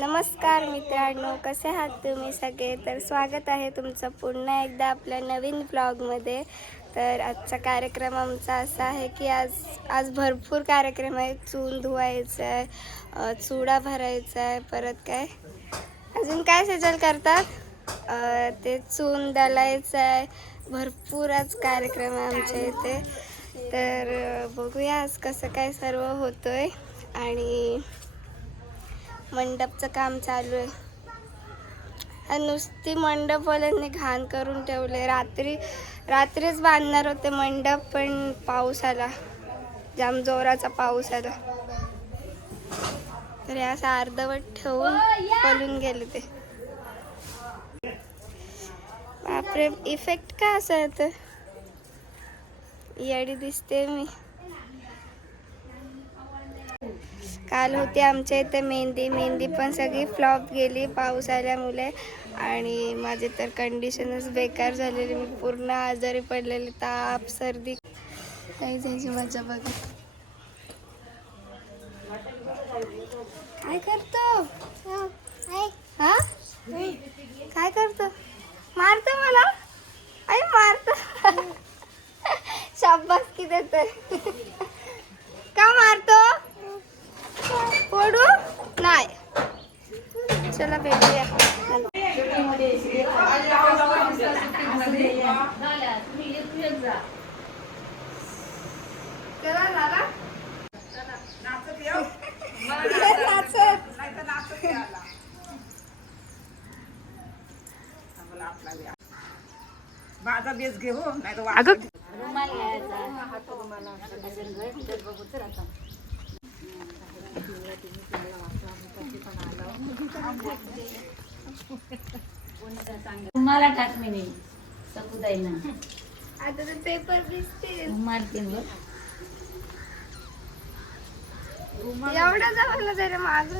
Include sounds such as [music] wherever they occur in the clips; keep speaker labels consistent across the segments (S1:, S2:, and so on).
S1: नमस्कार मित्रांनो कसे आहात तुम्ही सगळे? तर स्वागत आहे तुमचं पुन्हा एकदा आपल्या नवीन ब्लॉगमध्ये तर आजचा कार्यक्रम आमचा असा आहे की आज आज भरपूर कार्यक्रम आहे. चून धुवायचं आहे चुडा भरायचा आहे परत काय? अजून काय सजल करतात? ते चून दलायचं आहे भरपूर आज कार्यक्रम आहे आमच्या इथे. तर बघूया आज कसं काय सर्व होतंय. आणि मंडपचं काम चालू आहे. आणि नुसती मंडपवाल्यांनी घाण करून ठेवले रात्री रात्रीच बांधणार होते मंडप पण पाऊस आला. जाम जोराचा पाऊस आला. तर हे असं अर्धवट ठेवून पळून गेले ते. बापरे इफेक्ट का असा येतो येडी दिसते मी. काल होती आमच्या इथे मेहंदी. मेहंदी पण सगळी फ्लॉप गेली पाऊस आल्यामुळे. आणि माझी तर कंडिशनच बेकार झालेली. मी पूर्ण आजारी पडलेली ताप सर्दी. काही जायची मजा बघा काय करतो? हा? काय करतो? मारतो मला? आई मारतो. [laughs] शाबास की देतोय. का मारतो? पडू नाही चला भेटूया चला झाला नाचत.
S2: माझा बेस घे हो नाही तर
S3: अगं
S4: तुम्हाला टाक मी नाही सकुदाईला
S1: आता तर पेपर दिसतील.
S4: मारते बघ.
S1: एवढं जवळ तरी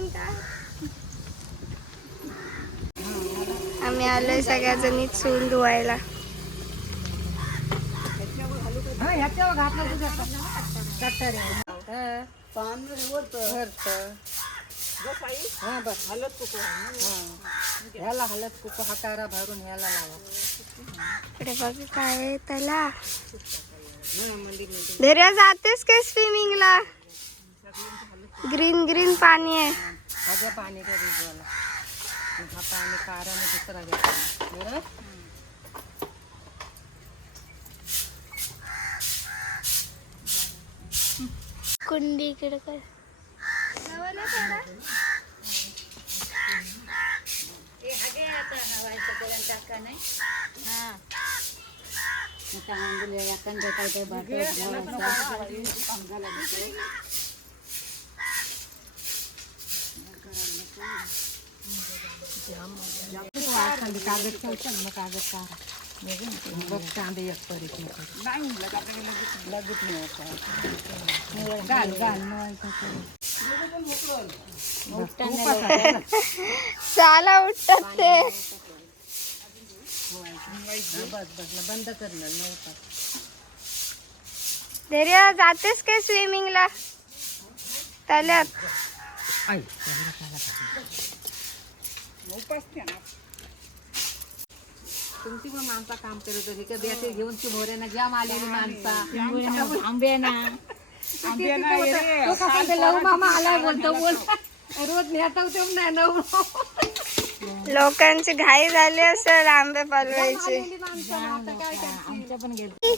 S1: काय? आम्ही आलोय सगळ्या जणी चूल धुवायला.
S2: घातलं तुझ्या हा बस. हलत कुकू ह्याला हलत कुकू हातारा भरून ह्याला लावा.
S1: इकडे बघ काय आहे त्याला. धैर्या जातेस काय स्विमिंगला? ग्रीन ग्रीन पाणी आहे.
S2: माझ्या पाणी का भिजवायला हा पाणी काराने दुसरा घेतला. बरं?
S1: कुंडी इकडे काय
S2: कागद ठेवतात मग कागद काढा बघ कांदे एक परीत नाही लगेच नाही घाल घाल
S1: चाला उठतात ते.
S2: बंद करणार
S1: धैर्य जातेस काय स्विमिंगला? तल्यात
S2: आई तुमची पण माणसा काम करत होती. का बेटे घेऊन ती भोऱ्यानं जाम आलेली माणसा.
S4: आंबे ना
S2: तो कसा ते लहू मामा आलाय बोलतो बोल. रोज नेटवते नाही नऊ
S1: लोकांची घाई झाली असेल आंबे पालवायची
S4: आमच्या पण गेलो.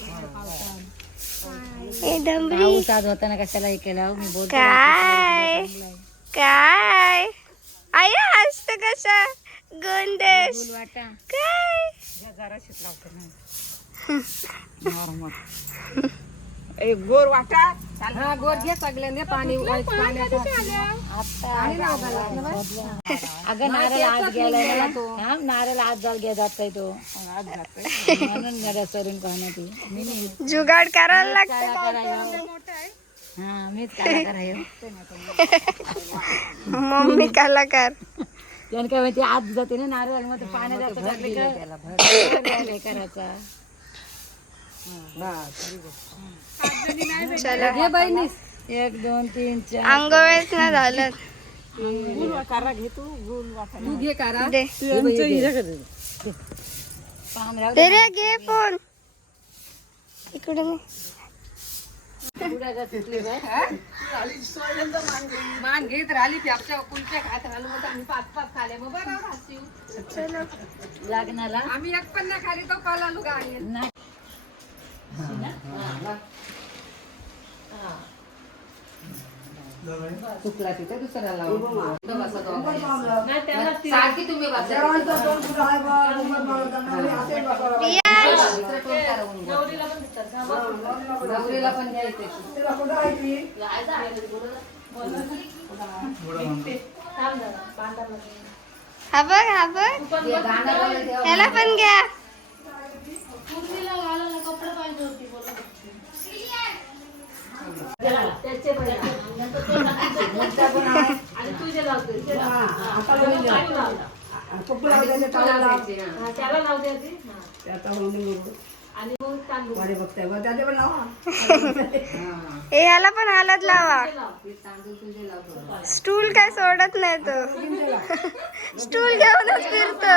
S1: हे डंबरी
S4: पाऊस आज होताना कशाला हे केलं? हो? मी बोलतो
S1: काय? काय? आई हसत कसा गोंडेस
S4: वाटा
S1: काय?
S2: गोर वाटा. हा गोर घे सगळ्यांनी पाणी
S4: अगं नारळ आज घ्यायला हा नारळ आज जाऊ घ्या जातोय तो. म्हणून मला सरून नाही
S1: जुगाड करायला लागतं
S4: कलाकार आहे हो. हा मीच कलाकार आहे हो.
S1: मम्मी कलाकार.
S4: त्याने काय माहिती आज जाते ना नारळ मग ते जातं हे करायचा
S1: चला.
S4: घे बहिणी एक दोन तीन चार.
S1: अंगवेच ना झालं?
S5: तू घे कारा.
S1: दे.
S5: बघ, घे.
S1: दे. रे घे फोन. इकडे नाही.
S5: मान घेत राहिली ती आमच्या कुलच्या खात राहिलो मग आम्ही पाच पाच खाले. मग बरं राहशील.
S1: चलो.
S4: लग्नाला
S5: आम्ही एक पण नाही खाली तो कॉल आलो गाडी
S4: नाही
S5: चुकला तिथे दुसरा लावून. सारखी तुम्ही? गौरीला पण द्यायचे
S1: हा बघ हा बघ. याला पण घ्या.
S5: लावायचे, हा.
S1: हे. याला पण हालत लावा. स्टूल काय सोडत नाही तो. स्टूल घेऊनच फिरतो.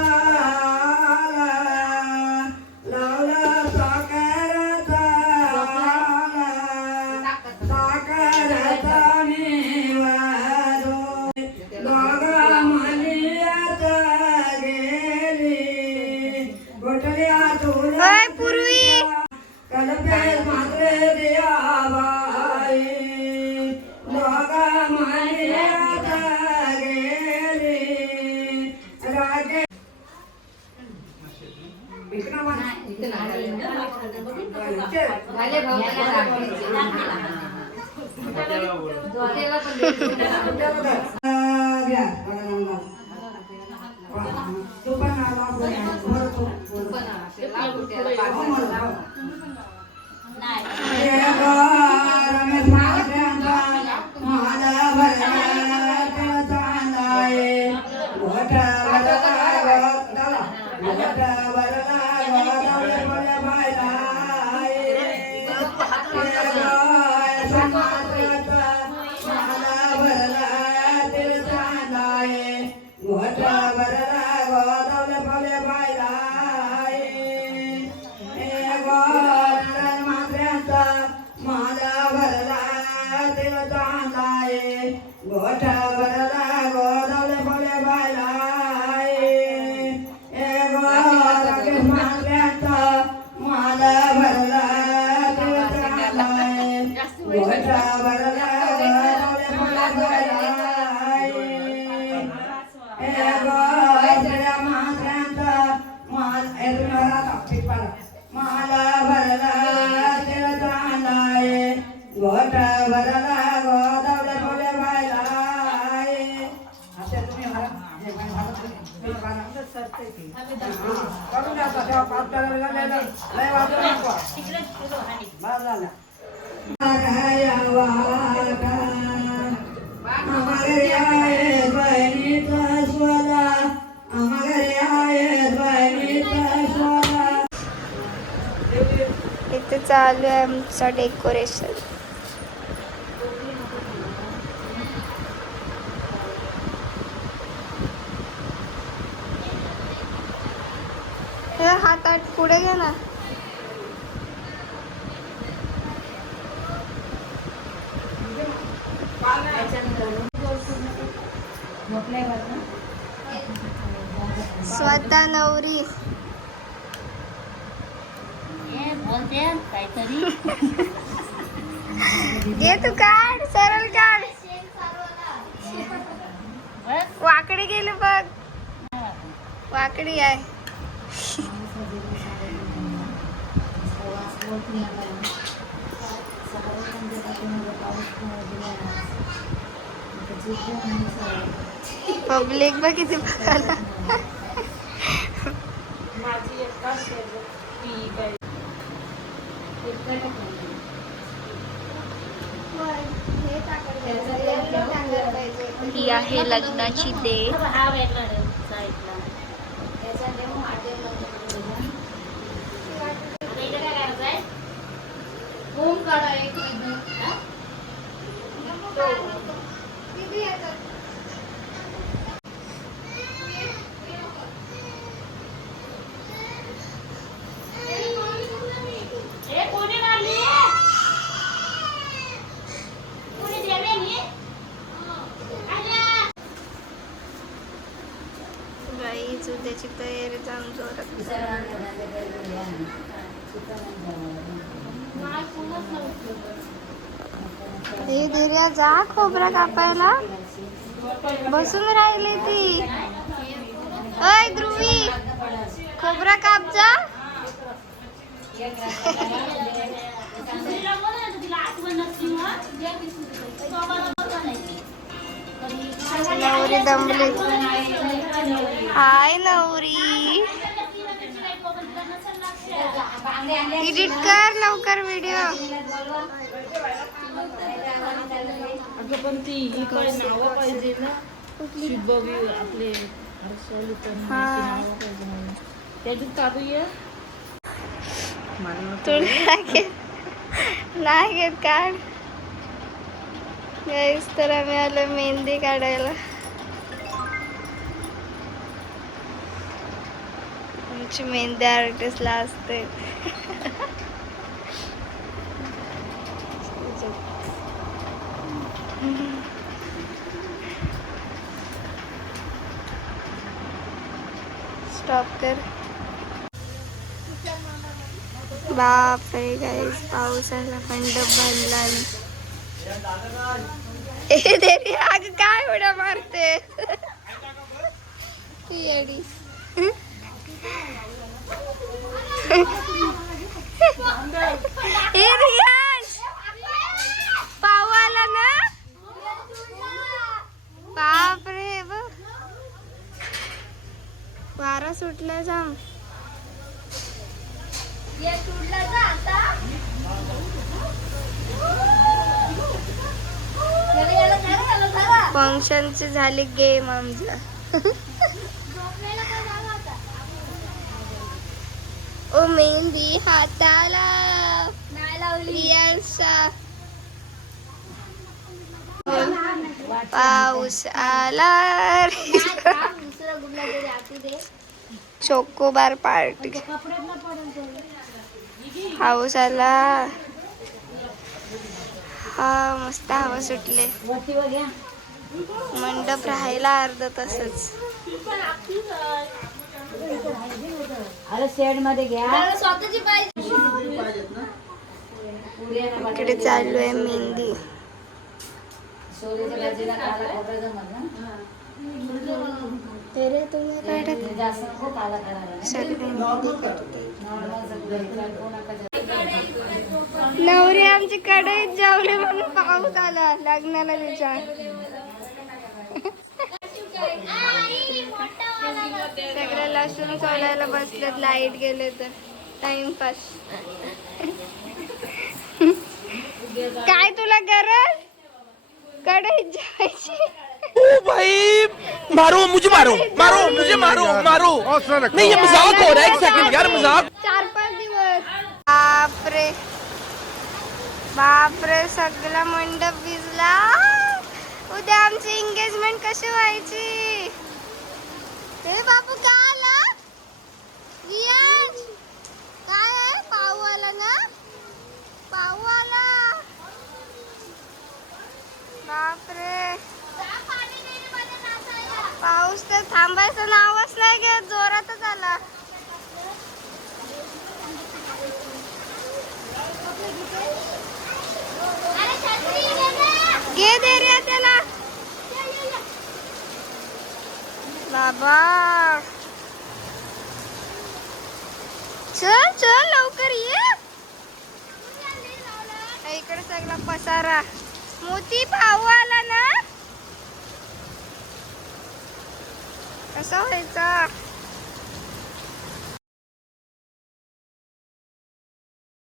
S1: [laughs]
S2: झाले चालू आहे
S1: आमचं डेकोरेशन हे हात आत पुढे घ्या ना. स्वतः नवरी. घे [laughs] तू काढ सरळ काढ. वाकडी गेली बघ. वाकडी आहे. [laughs] पब्लिक बघ किती बघायला. आहे लग्नाची डेट. गाईच हे धीर्या जा खोबरा कापायला. बसून राहिली ती. अय ध्रुवी खोबरा काप जा. नवरी दमली हाय नवरी. एडिट कर लवकर व्हिडिओ
S4: अगं पण ती ही काय नावं पाहिजे ना? शिवबवी आपले हर्षाली पण. नावं पाहिजे म्हणून. त्याच्यात काढूया
S1: तुला नाही घेत. काढ. तर आम्ही आलो मेहंदी काढायला. आमची मेहंदी आर्टिस्टला असते. स्टॉप कर. बापरे गाईस पाऊस आला ए देवी अग काय उड्या मारते? ती येडी. ए आला ना? बापरे वारा सुटला जाम. फंक्शनची झाली गेम आमचं. [laughs] ओ मेहंदी हाताला रियाचा पाऊस आला चोकोबार पार्टी. पाऊस आला. हा मस्त हवा सुटले. मंडप राहायला अर्ध तसच.
S4: अरे शेडमध्ये घ्या.
S1: इकडे चालू आहे मेहंदी. तेरे तुम्ही नवरी आमची कढईत जेवली म्हणून पाऊस आला. लग्नाला विचार. सगळे लसूण सोलायला बसलेत लाइट गेले तर टाइमपास काय तुला गरज? जेवायची
S6: ओ भाई मारो मुझे मारो मारो मुझे मारो मारो. नहीं ये मजाक हो रहा है एक सेकंड यार मजाक.
S1: चार पाच दिवस. बापरे. बापरे सगळा मंडप भिजला. उद्या आमची एंगेजमेंट कशी व्हायची? हे बापू काय आला? रियाज काय आहे? पाऊ आला ना? पाऊ आला? बापरे. पाऊस तर थांबायचं नावच नाही घेत जोरातच आला. घे दे रे त्याला बाबा. चल चल लवकर ये. इकडे इकडे सगळा पसारा. मोती भाऊ आला ना? कसा व्हायचा?